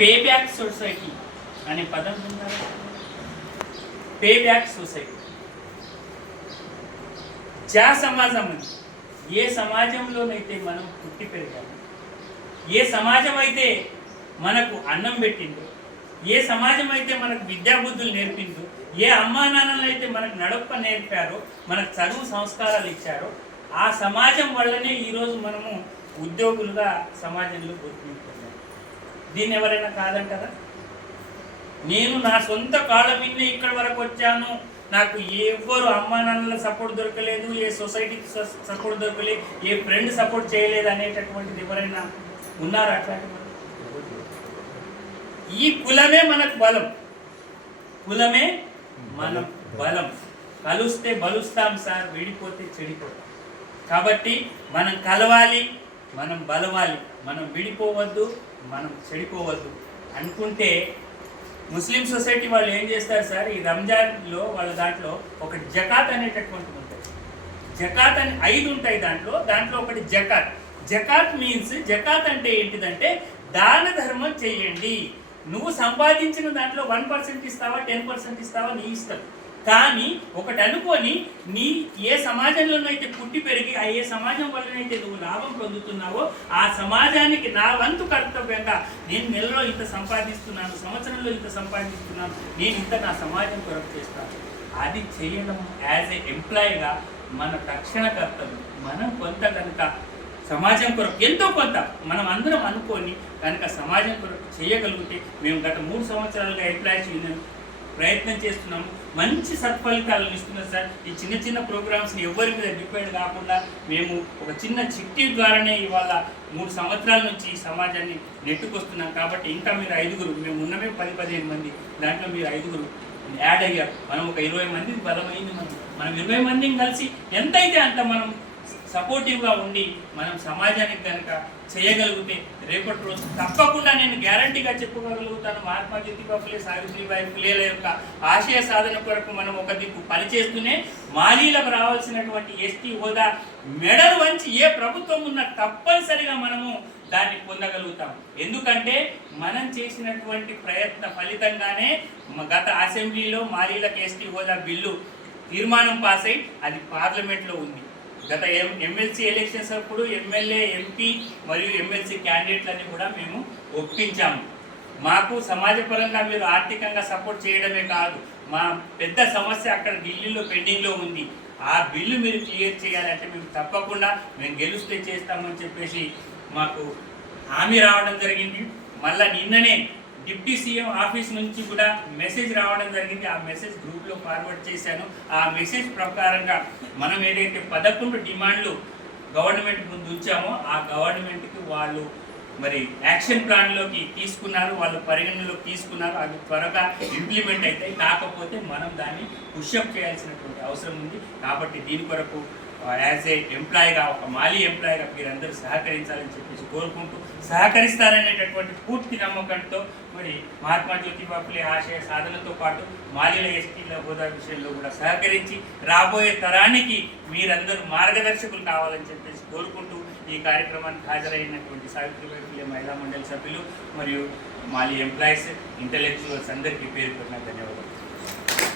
pay back society అనే పదం విన్నారు పే బ్యాక్ సొసైటీ చా సమాజం ఉంది ఏ సమాజంలోనైతే మనం పుట్టి పెరిగాము ఏ సమాజం అయితే మనకు అన్నం పెట్టిందో ఏ సమాజం అయితే మనకు విద్యాబుద్ధులు నేర్పిందో ఏ అమ్మా నాన్నలు అయితే మనకు నడప నేర్పారో మనకు చదువు సంస్కారాలు ఇచ్చారో ఆ సమాజం వల్లనే ఈరోజు మనము ఉద్యోగులుగా సమాజంలో గుర్తింపుతున్నాం దీన్ని ఎవరైనా కదా నేను నా సొంత కాళ్ళ మీదనే ఇక్కడి వరకు వచ్చాను నాకు ఎవ్వరు అమ్మ నాన్నల సపోర్ట్ దొరకలేదు ఏ సొసైటీకి సపోర్ట్ దొరకలేదు ఏ ఫ్రెండ్ సపోర్ట్ చేయలేదు అనేటటువంటిది ఎవరైనా ఉన్నారా అట్లాంటి ఈ కులమే మనకు బలం కులమే మనం బలం కలుస్తే బలుస్తాం సార్ విడిపోతే చెడిపోతాం కాబట్టి మనం కలవాలి మనం బలవాలి మనం విడిపోవద్దు మనం చెడిపోవద్దు అనుకుంటే ముస్లిం సొసైటీ వాళ్ళు ఏం చేస్తారు సార్ ఈ రంజాన్లో వాళ్ళ దాంట్లో ఒకటి జకాత్ అనేటటువంటిది ఉంటుంది జకాత్ అని ఐదు ఉంటాయి దాంట్లో దాంట్లో ఒకటి జకాత్ జకాత్ మీన్స్ జకాత్ అంటే ఏంటిదంటే దాన ధర్మం చేయండి నువ్వు సంపాదించిన దాంట్లో వన్ పర్సెంట్ ఇస్తావా టెన్ పర్సెంట్ ఇస్తావా నీ ఇష్టం కానీ ఒకటి అనుకొని నీ ఏ సమాజంలోనైతే పుట్టి పెరిగి ఆ ఏ సమాజం వల్లనైతే నువ్వు లాభం పొందుతున్నావో ఆ సమాజానికి నా వంతు కర్తవ్యంగా నేను నెలలో ఇంత సంపాదిస్తున్నాను సంవత్సరంలో ఇంత సంపాదిస్తున్నాను నేను ఇంత నా సమాజం కొరకు చేస్తాను అది చేయడం యాజ్ ఏ ఎంప్లాయీగా మన రక్షణ కర్తవ్యం మనం కొంత కనుక సమాజం కొరకు ఎంతో కొంత మనం అందరం అనుకొని కనుక సమాజం కొరకు చేయగలిగితే మేము గత మూడు సంవత్సరాలుగా ఎంప్లాయ్ చేయలేము ప్రయత్నం చేస్తున్నాము మంచి సత్ఫలితాలను ఇస్తున్నాం సార్ ఈ చిన్న చిన్న ప్రోగ్రామ్స్ని ఎవరి మీద డిపెండ్ కాకుండా మేము ఒక చిన్న చిట్టి ద్వారానే ఇవాళ మూడు సంవత్సరాల నుంచి ఈ సమాజాన్ని నెట్టుకొస్తున్నాం కాబట్టి ఇంకా మీరు ఐదుగురు మేము ఉన్నమే పది పదిహేను మంది దాంట్లో మీరు ఐదుగురు యాడ్ అయ్యారు మనం ఒక ఇరవై మంది బలమైంది మనం మనం ఇరవై మందిని కలిసి ఎంతైతే అంత మనం సపోర్టివ్గా ఉండి మనం సమాజానికి కనుక చేయగలిగితే రేపటి రోజు తప్పకుండా నేను గ్యారంటీగా చెప్పుకోగలుగుతాను మహాత్మా జ్యోతిబా ఫులే సావిత్రిబాయి ఫులేల యొక్క ఆశయ సాధన కొరకు మనం ఒక దిక్కు పనిచేస్తూనే మాలీలకు రావాల్సినటువంటి ఎస్టీ హోదా మెడలు వంచి ఏ ప్రభుత్వం ఉన్నా తప్పనిసరిగా మనము దాన్ని పొందగలుగుతాం ఎందుకంటే మనం చేసినటువంటి ప్రయత్న ఫలితంగానే గత అసెంబ్లీలో మాలీలకు ఎస్టీ హోదా బిల్లు తీర్మానం పాస్ అయి అది పార్లమెంట్లో ఉంది గత ఎమ్మెల్సీ ఎలక్షన్స్ అప్పుడు ఎమ్మెల్యే ఎంపీ మరియు ఎమ్మెల్సీ క్యాండిడేట్లని కూడా మేము ఒప్పించాము మాకు సమాజపరంగా మీరు ఆర్థికంగా సపోర్ట్ చేయడమే కాదు మా పెద్ద సమస్య అక్కడ ఢిల్లీలో పెండింగ్లో ఉంది ఆ బిల్లు మీరు క్లియర్ చేయాలంటే మేము తప్పకుండా మేము గెలుస్తే చేస్తామని చెప్పేసి మాకు హామీ రావడం జరిగింది మళ్ళీ నిన్ననే డిప్యూటీ సీఎం ఆఫీస్ నుంచి కూడా మెసేజ్ రావడం జరిగింది ఆ మెసేజ్ గ్రూప్లో ఫార్వర్డ్ చేశాను ఆ మెసేజ్ ప్రకారంగా మనం ఏదైతే పదకొండు డిమాండ్లు గవర్నమెంట్ ముందు ఉంచామో ఆ గవర్నమెంట్కి వాళ్ళు మరి యాక్షన్ ప్లాన్లోకి తీసుకున్నారు వాళ్ళు పరిగణనలోకి తీసుకున్నారు అవి త్వరగా ఇంప్లిమెంట్ అవుతాయి కాకపోతే మనం దాన్ని పుష్అప్ చేయాల్సినటువంటి అవసరం ఉంది కాబట్టి దీని కొరకు యాజ్ ఏ ఎంప్లాయీగా ఒక మాలీ ఎంప్లాయీగా మీరందరూ సహకరించాలని చెప్పేసి కోరుకుంటూ సహకరిస్తారనేటటువంటి పూర్తి నమ్మకంతో మరి మహాత్మా జ్యోతిబాపులే ఆశయ సాధనతో పాటు మాలీల ఎస్టీల హోదా విషయంలో కూడా సహకరించి రాబోయే తరానికి మీరందరూ మార్గదర్శకులు కావాలని చెప్పేసి కోరుకుంటూ ఈ కార్యక్రమానికి హాజరైనటువంటి సావిత్రిబాయి పులే మహిళా మండలి సభ్యులు మరియు మాలి ఎంప్లాయీస్ ఇంటలెక్చువల్స్ అందరికీ పేరు పెట్టిన ధన్యవాదాలు